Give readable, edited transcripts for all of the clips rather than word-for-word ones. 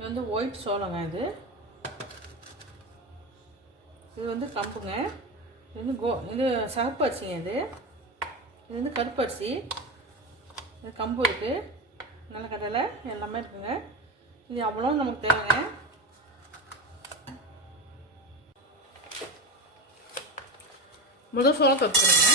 இது வந்து ஒயிட் சோளங்க. இது வந்து கம்புங்க. இது வந்து இது சிவப்பு அரிசிங்க. இது வந்து கருப்பு அரிசி. இது கம்பு இருக்குது, நிலக்கடலை எல்லாமே இருக்குங்க. இது அவ்வளோ நமக்கு தேவைங்க. முதல் சோளத்தை வச்சுக்கிறேங்க.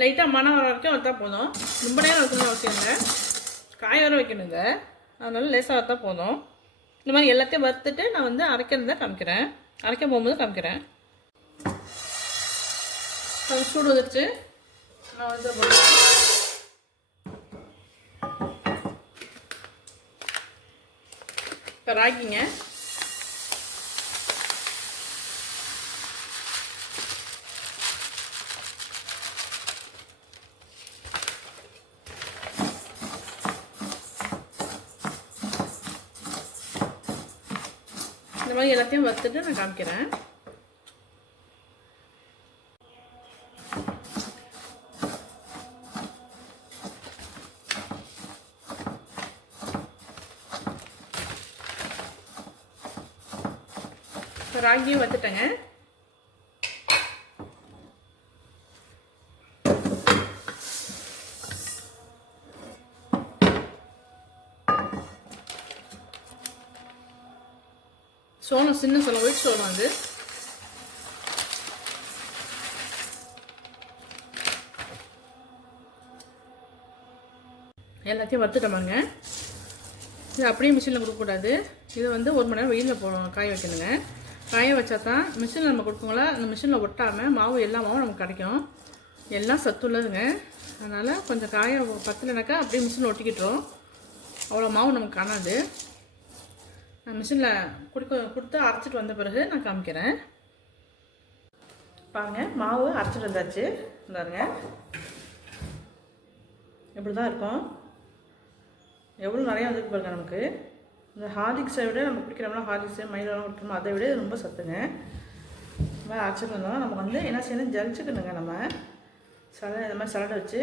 லைட்டாக மணம் வர வரைக்கும் வறுத்தா போதும். ரொம்ப நேரம் வைக்கணும் அவசியம் இல்லை. காய வர வைக்கணுங்க. அதனால லேசாக வறுத்தா போதும். இந்த மாதிரி எல்லாத்தையும் வறுத்துட்டு நான் வந்து அரைக்கிறத காமிக்கிறேன். அரைக்க போகும்போது காமிக்கிறேன். அது சூடு வந்துடுச்சு. நான் வந்து இப்போ ராகிங்க. இந்த மாதிரி எல்லாத்தையும் வறுத்துட்டு நான் காமிக்கிறேன். ராகியும் வறுத்துட்டேங்க. சோளம் சின்ன சோளம், ஒயிட் சோளம். அது எல்லாத்தையும் வறுத்துட்டோமாங்க. இது அப்படியே மிஷினில் கொடுக்கக்கூடாது. இது வந்து 1 மணி நேரம் வெயிலில் காய வைக்கணுங்க. காய வச்சா தான் மிஷினில் நம்ம கொடுக்குங்களா அந்த மிஷினில் ஒட்டாமல் மாவு எல்லா மாவும் நமக்கு கிடைக்கும். எல்லாம் சத்துள்ளதுங்க. அதனால் கொஞ்சம் காய பத்தலைனாக்கா அப்படியே மிஷினில் ஒட்டிக்கிட்டுரும். அவ்வளோ மாவு நமக்கு காணாது. நான் மிஷினில் கொடுத்து அரைச்சிட்டு வந்த பிறகு நான் காமிக்கிறேன். பாருங்கள், மாவு அரைச்சிட்டு வந்தாச்சு. பாருங்க, இப்படி தான் இருக்கும். எவ்வளோ நிறையா வந்துருக்கு பாருங்க. நமக்கு இந்த ஹார்லிக்ஸை விட நம்ம குடிக்கிறோம்னா ஹார்லிக்ஸு மைதாலாம் விட்டுருமோ அதை விட ரொம்ப சத்துங்க. இந்த மாதிரி அரைச்சிட்டு வந்தோம். நமக்கு வந்து என்ன செய்யணும், ஜலிச்சுக்கணுங்க. நம்ம இந்த மாதிரி சலடை வச்சு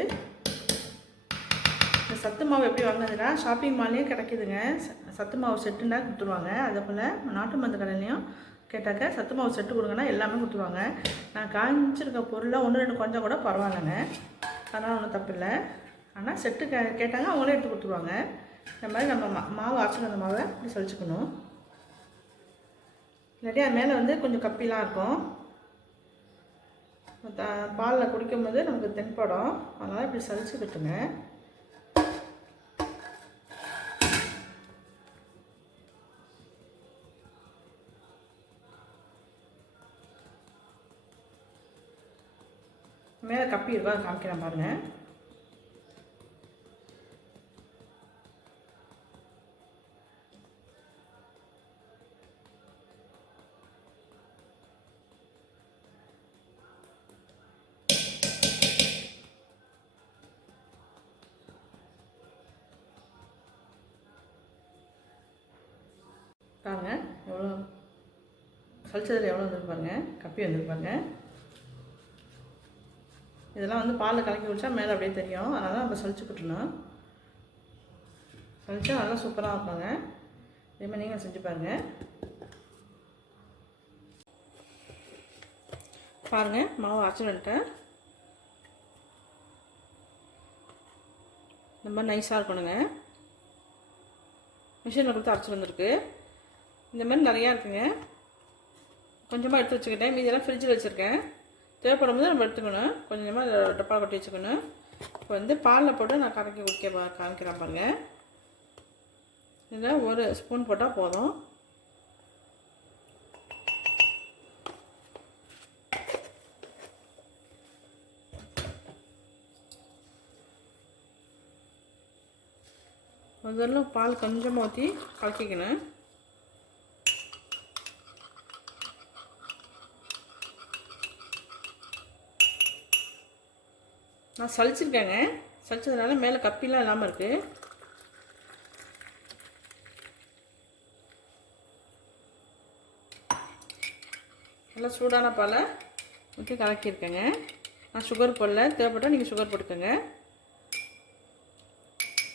இந்த சத்து மாவு எப்படி வாங்கினதுன்னா ஷாப்பிங் மால்லேயும் கிடைக்கிதுங்க. சத்து மாவு செட்டுன்னா கொடுத்துருவாங்க. அதே போல் நாட்டு மருந்து கடையிலையும் கேட்டாக்க சத்து மாவு செட்டு கொடுங்கன்னா எல்லாமே கொடுத்துருவாங்க. நான் காய்ச்சிருக்க பொருளாக 1-2 கொஞ்சம் கூட பரவாயில்லைங்க. அதனால் ஒன்றும் தப்பு இல்லை. ஆனால் செட்டு கேட்டாங்க, அவங்களே எடுத்து கொடுத்துருவாங்க. இந்த மாதிரி நம்ம மாவு அரைச்சிட்டு வந்த மாவை இப்படி சலிச்சுக்கணும். இல்லாட்டி அது மேலே வந்து கொஞ்சம் கப்பிலாம் இருக்கும். பாலில் குடிக்கும்போது நமக்கு தென்படும். அதனால் இப்படி சலிச்சுக்கிட்டுங்க. மேலே கப்பி இருக்கும், அதை காமிக்கிறேன் பாருங்கள். பாருங்கள் எவ்வளோ சளிச்சதில் எவ்வளோ வந்துருக்கு பாருங்கள். கப்பி வந்துருக்கு பாருங்கள். இதெல்லாம் வந்து பாலில் கலக்கி குடித்தா மேலே அப்படியே தெரியும். அதனால தான் நம்ம சளிச்சுக்கிட்டணும். சளிச்சா நல்லா சூப்பராக இருப்பாங்க. இதேமாதிரி நீங்கள் செஞ்சு பாருங்கள். பாருங்கள், மாவு அரைச்சி வந்துட்டேன். இந்த மாதிரி நைஸாக இருக்கணுங்க. மிஷினில் கொடுத்து அரைச்சி வந்துருக்கு. இந்த மாதிரி நிறையா இருக்குங்க. கொஞ்சமாக எடுத்து வச்சுக்கிட்டேன். மீதியெல்லாம் ஃப்ரிட்ஜில் வச்சுருக்கேன். தேவைப்படும் போது நம்ம எடுத்துக்கணும். கொஞ்சமாக டப்பா கொட்டி வச்சுக்கணும். இப்போ வந்து பாலில் போட்டு நான் கலக்கி காமிக்கிறேன் பாருங்கள். இதில் 1 ஸ்பூன் போட்டால் போதும். முதல்ல பால் கொஞ்சமாக ஊற்றி கலக்கிக்கணும். நான் சளிச்சிருக்கேங்க. சளிச்சதுனால மேலே கப்பிலாம் இல்லாமல் இருக்குது. நல்லா சூடான பாலை ஊற்றி கலக்கியிருக்கேங்க. நான் சுகர் போடல, தேவைப்பட்டால் நீங்கள் சுகர் போட்டுக்கோங்க.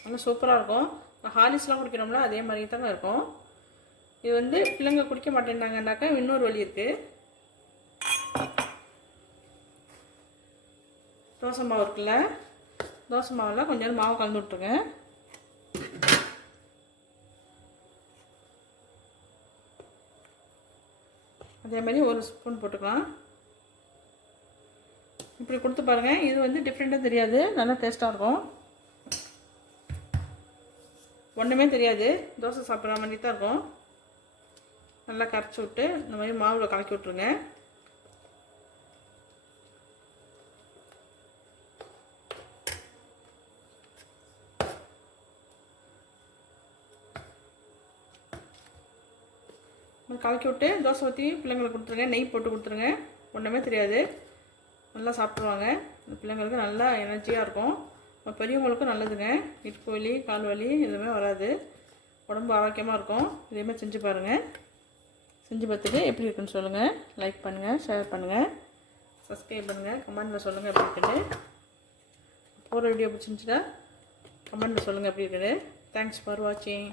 நல்லா சூப்பராக இருக்கும். ஹார்லிக்ஸ்லாம் குடிக்கிறோம்ல அதே மாதிரி தாங்க இருக்கும். இது வந்து பிள்ளைங்க குடிக்க மாட்டேன்னாங்கன்னாக்கா இன்னொரு வழி இருக்குது. தோசை மாவு இருக்குல்ல, தோசை மாவில் கொஞ்சம் மாவு கலந்து விட்ருங்க. அதே மாதிரி ஒரு ஸ்பூன் போட்டுக்கலாம். இப்படி கொடுத்து பாருங்கள். இது வந்து டிஃப்ரெண்ட்டாக தெரியாது, நல்லா டேஸ்ட்டாக இருக்கும். ஒன்றுமே தெரியாது, தோசை சாப்பிட்ற மாதிரி தான் இருக்கும். நல்லா கரைச்சி விட்டு இந்த மாதிரி மாவில் கலக்கி விட்ருங்க. கலக்கி விட்டு தோசை ஊற்றி பிள்ளைங்களுக்கு கொடுத்துருங்க. நெய் போட்டு கொடுத்துருங்க. ஒன்றுமே தெரியாது, நல்லா சாப்பிட்ருவாங்க. இந்த பிள்ளைங்களுக்கு நல்லா எனர்ஜியாக இருக்கும். பெரியவங்களுக்கும் நல்லதுங்க. இடுப்பு வலி, கால் வலி எதுவுமே வராது. உடம்பு ஆரோக்கியமாக இருக்கும். இதேமாதிரி செஞ்சு பாருங்கள். செஞ்சு பார்த்துட்டு எப்படி இருக்குன்னு சொல்லுங்கள். லைக் பண்ணுங்கள், ஷேர் பண்ணுங்கள், சப்ஸ்கிரைப் பண்ணுங்கள், கமெண்ட்டில் சொல்லுங்கள் எப்படி இருக்குன்னு. போகிற வீடியோ பிடிச்சிருந்துச்சுன்னா கமெண்ட்டில் சொல்லுங்கள் எப்படி இருக்குன்னு. தேங்க்ஸ் ஃபார் வாட்சிங்.